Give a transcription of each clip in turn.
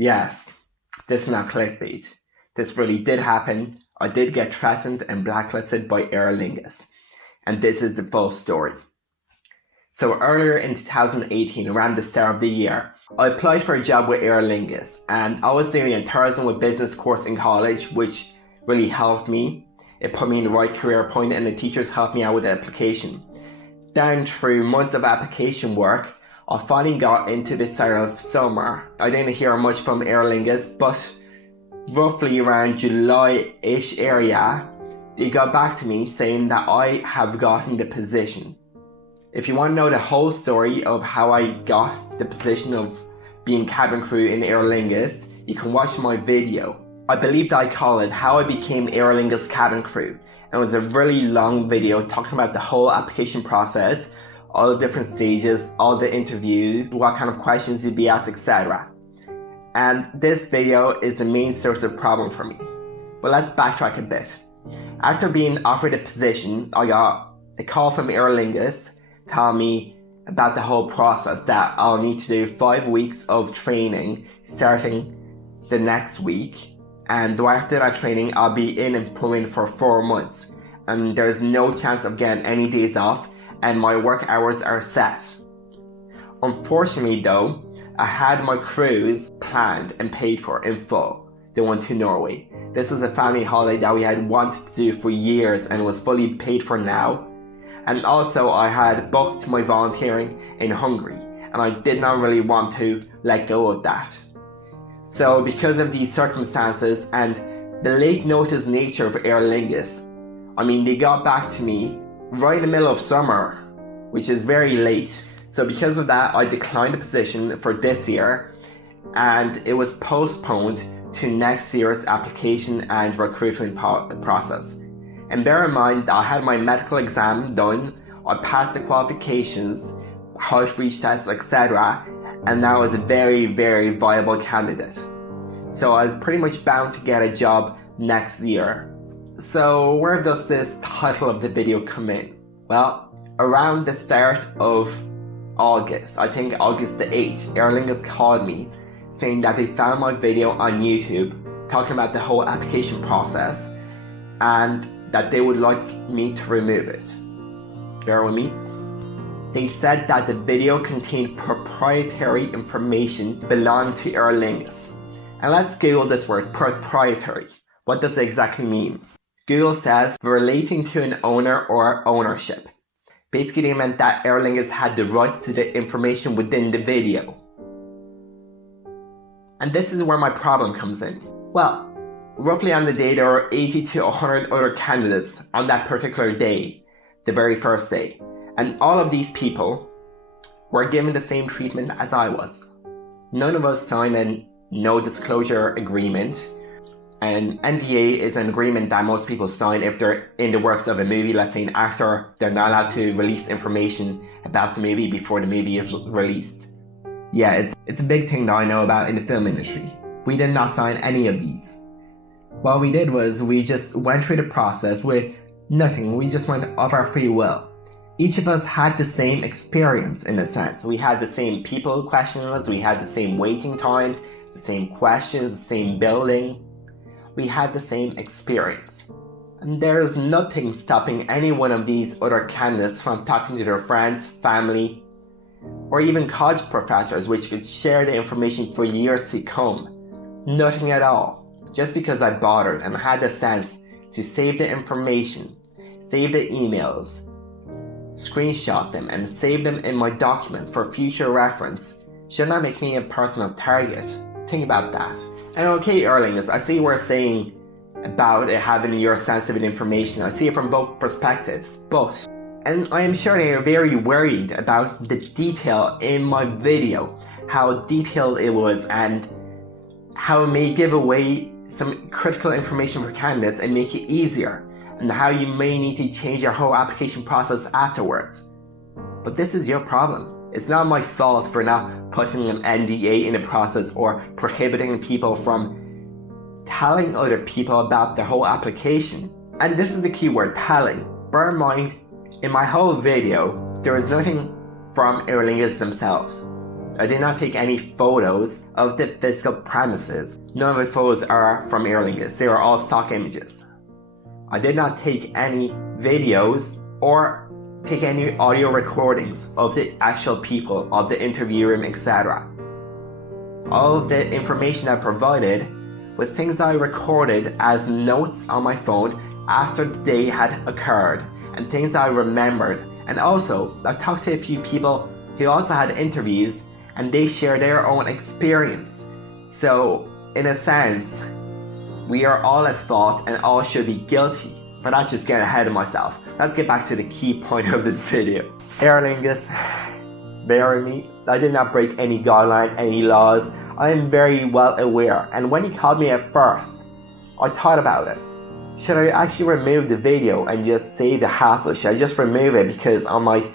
Yes, this is not clickbait. This really did happen. I did get threatened and blacklisted by Aer Lingus. And this is the full story. So earlier in 2018, around the start of the year, I applied for a job with Aer Lingus, and I was doing a tourism with business course in college, which really helped me. It put me in the right career point, and the teachers helped me out with the application. Then through months of application work, I finally got into the start of summer. I didn't hear much from Aer Lingus, but roughly around July-ish area, they got back to me saying that I have gotten the position. If you want to know the whole story of how I got the position of being cabin crew in Aer Lingus, you can watch my video. I believe that I call it How I Became Aer Lingus Cabin Crew. And it was a really long video talking about the whole application process, all the different stages, all the interviews, what kind of questions you'd be asked, etc. And this video is the main source of problem for me. But let's backtrack a bit. After being offered a position, I got a call from Aer Lingus telling me about the whole process, that I'll need to do 5 weeks of training starting the next week. And after that training, I'll be in employment for 4 months. And there's no chance of getting any days off, and my work hours are set. Unfortunately though, I had my cruise planned and paid for in full, the one to Norway. This was a family holiday that we had wanted to do for years and was fully paid for now. And also I had booked my volunteering in Hungary, and I did not really want to let go of that. So because of these circumstances and the late notice nature of Aer Lingus, they got back to me right in the middle of summer, which is very late. So because of that, I declined the position for this year, and it was postponed to next year's application and recruitment process. And bear in mind that I had my medical exam done, I passed the qualifications, heart reach tests, etc. And now I was a very, very viable candidate. So I was pretty much bound to get a job next year. So where does this title of the video come in? Well, around the start of August, I think August the 8th, Aer Lingus called me saying that they found my video on YouTube talking about the whole application process and that they would like me to remove it. Bear with me. They said that the video contained proprietary information belonging to Aer Lingus. And let's Google this word, proprietary. What does it exactly mean? Google says relating to an owner or ownership. Basically, they meant that Aer Lingus had the rights to the information within the video. And this is where my problem comes in. Well, roughly on the day, there were 80 to 100 other candidates on that particular day, the very first day. And all of these people were given the same treatment as I was. None of us signed a no disclosure agreement. An NDA is an agreement that most people sign if they're in the works of a movie. Let's say an actor, they're not allowed to release information about the movie before the movie is released. Yeah, it's a big thing that I know about in the film industry. We did not sign any of these. What we did was we just went through the process with nothing. We just went of our free will. Each of us had the same experience in a sense. We had the same people questioning us, we had the same waiting times, the same questions, the same building. We had the same experience. And there is nothing stopping any one of these other candidates from talking to their friends, family, or even college professors which could share the information for years to come. Nothing at all. Just because I bothered and had the sense to save the information, save the emails, screenshot them and save them in my documents for future reference should not make me a personal target. Think about that. And okay, Aer Lingus, I see what you're saying about it having your sensitive information. I see it from both perspectives, but, and I am sure they are very worried about the detail in my video, how detailed it was and how it may give away some critical information for candidates and make it easier, and how you may need to change your whole application process afterwards. But this is your problem. It's not my fault for not putting an NDA in the process or prohibiting people from telling other people about the whole application. And this is the key word, telling. Bear in mind, in my whole video, there is nothing from Aer Lingus themselves. I did not take any photos of the physical premises. None of the photos are from Aer Lingus. They are all stock images. I did not take any videos or take any audio recordings of the actual people, of the interview room, etc. All of the information I provided was things that I recorded as notes on my phone after the day had occurred, and things that I remembered. And also, I talked to a few people who also had interviews, and they share their own experience. So, in a sense, we are all at fault and all should be guilty. But that's just getting ahead of myself. Let's get back to the key point of this video. Aer Lingus, bear with me. I did not break any guideline, any laws. I am very well aware. And when he called me at first, I thought about it. Should I actually remove the video and just save the hassle? Should I just remove it because I might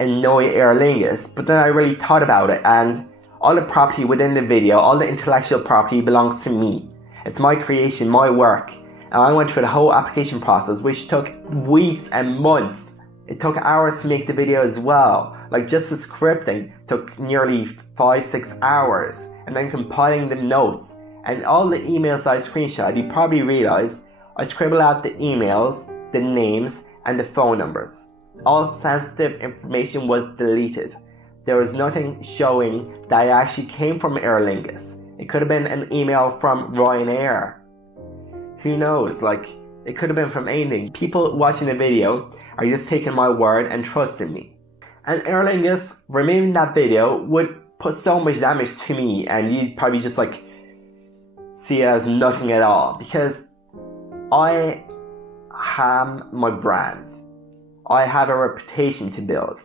annoy Aer Lingus? But then I really thought about it, and all the property within the video, all the intellectual property belongs to me. It's my creation, my work. And I went through the whole application process, which took weeks and months. It took hours to make the video as well. Like just the scripting took nearly 5-6 hours. And then compiling the notes and all the emails I screenshot, you probably realized I scribbled out the emails, the names, and the phone numbers. All sensitive information was deleted. There was nothing showing that it actually came from Aer Lingus. It could have been an email from Ryanair. Who knows, like, it could have been from anything. People watching the video are just taking my word and trusting me. And Aer Lingus, removing that video would put so much damage to me, and you'd probably just like see it as nothing at all, because I have my brand. I have a reputation to build.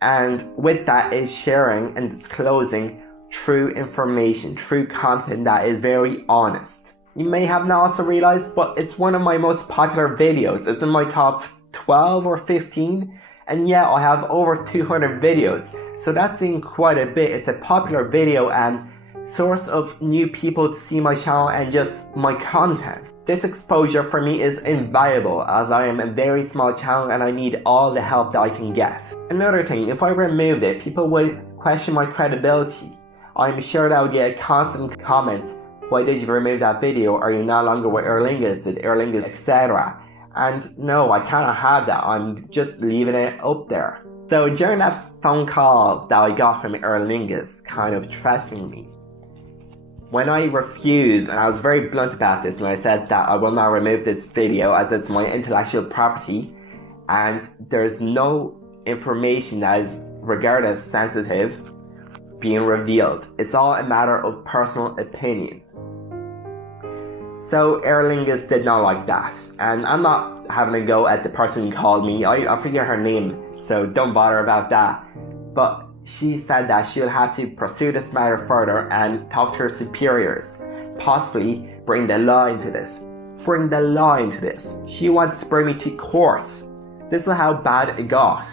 And with that is sharing and disclosing true information, true content that is very honest. You may have not also realized, but it's one of my most popular videos. It's in my top 12 or 15. And yeah, I have over 200 videos. So that's saying quite a bit. It's a popular video and source of new people to see my channel and just my content. This exposure for me is invaluable, as I am a very small channel and I need all the help that I can get. Another thing, if I removed it, people would question my credibility. I'm sure that I would get constant comments, why did you remove that video? Are you no longer with Aer Lingus? Did Aer Lingus, etc.? And no, I cannot have that. I'm just leaving it up there. So during that phone call that I got from Aer Lingus, kind of threatening me, when I refused, and I was very blunt about this, and I said that I will not remove this video as it's my intellectual property, and there's no information that is regarded as sensitive being revealed. It's all a matter of personal opinion. So Aer Lingus did not like that, and I'm not having a go at the person who called me. I forget her name, so don't bother about that. But she said that she will have to pursue this matter further and talk to her superiors, possibly bring the law into this. Bring the law into this. She wants to bring me to court. This is how bad it got.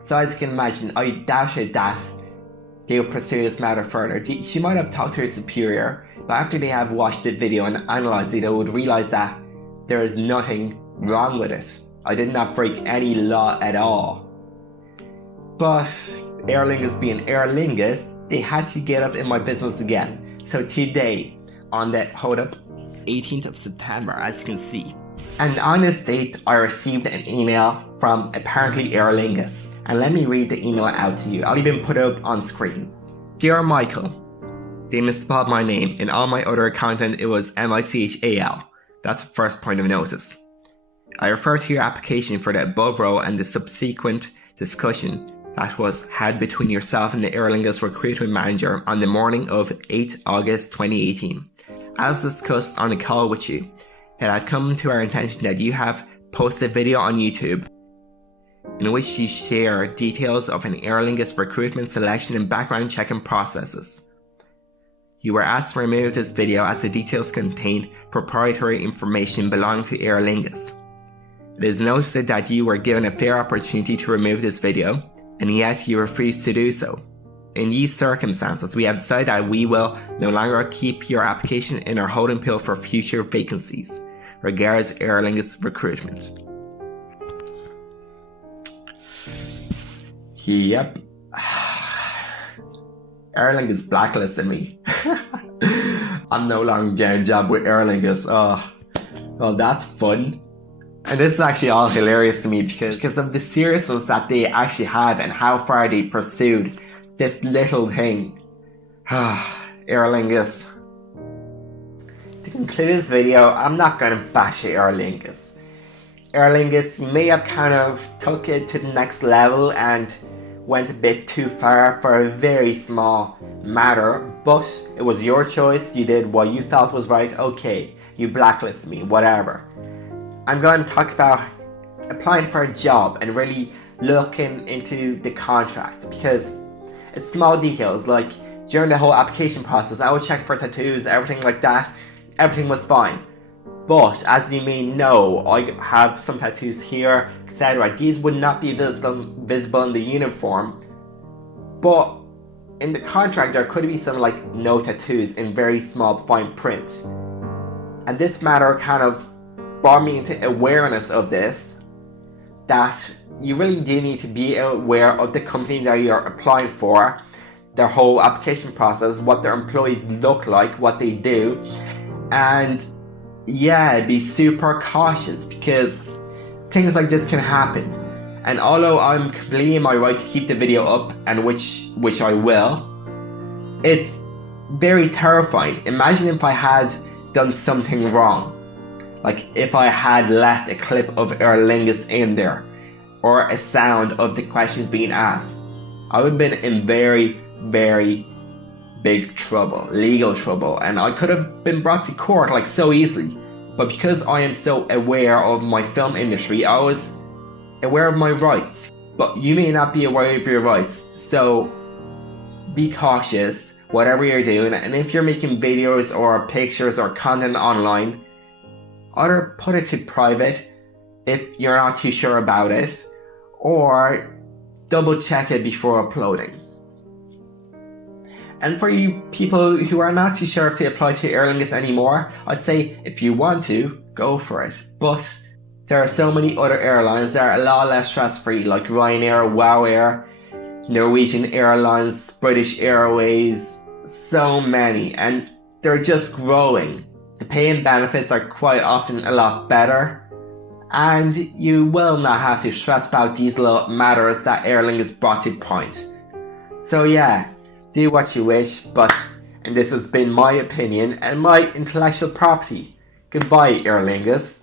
So as you can imagine, I doubted that they will pursue this matter further. She might have talked to her superior, but after they have watched the video and analysed it, they would realise that there is nothing wrong with it. I did not break any law at all. But Aer Lingus being Aer Lingus, they had to get up in my business again. So today, on the 18th of September, as you can see, and on this date, I received an email from apparently Aer Lingus. And let me read the email out to you. I'll even put it up on screen. Dear Michael, they misspelled my name. In all my other content, it was Michal. That's the first point of notice. I refer to your application for the above role and the subsequent discussion that was had between yourself and the Aer Lingus recruitment manager on the morning of 8 August 2018. As discussed on the call with you, it had come to our attention that you have posted a video on YouTube in which you share details of an Aer Lingus recruitment selection and background checking processes. You were asked to remove this video as the details contain proprietary information belonging to Aer Lingus. It is noted that you were given a fair opportunity to remove this video, and yet you refused to do so. In these circumstances, we have decided that we will no longer keep your application in our holding pool for future vacancies. Regards, Aer Lingus Recruitment. Yep. Aer Lingus blacklisted me. I'm no longer getting a job with Aer Lingus. Oh, well, that's fun. And this is actually all hilarious to me because of the seriousness that they actually have and how far they pursued this little thing. Aer Lingus. To conclude this video, I'm not going to bash Aer Lingus. Aer Lingus, you may have kind of took it to the next level and went a bit too far for a very small matter, but it was your choice. You did what you felt was right. Okay, you blacklisted me, whatever. I'm going to talk about applying for a job and really looking into the contract, because it's small details. Like during the whole application process, I would check for tattoos, everything like that. Everything was fine. But as you may know, I have some tattoos here, etc. These would not be visible in the uniform, but in the contract there could be some like no tattoos in very small fine print. And this matter kind of brought me into awareness of this, that you really do need to be aware of the company that you're applying for, their whole application process, what their employees look like, what they do, and yeah, be super cautious because things like this can happen. And although I'm completely in my right to keep the video up, and which I will, it's very terrifying. Imagine if I had done something wrong. Like if I had left a clip of Aer Lingus in there, or a sound of the questions being asked. I would have been in very, very big trouble, legal trouble, and I could have been brought to court like so easily. But because I am so aware of my film industry, I was aware of my rights. But you may not be aware of your rights, so be cautious whatever you're doing. And if you're making videos or pictures or content online, either put it to private if you're not too sure about it, or double check it before uploading. And for you people who are not too sure if they apply to Aer Lingus anymore, I'd say if you want to, go for it. But there are so many other airlines that are a lot less stress-free, like Ryanair, WOW Air, Norwegian Airlines, British Airways, so many, and they're just growing. The pay and benefits are quite often a lot better, and you will not have to stress about these little matters that Aer Lingus brought to point. So yeah, do what you wish, and this has been my opinion and my intellectual property. Goodbye, Aer Lingus.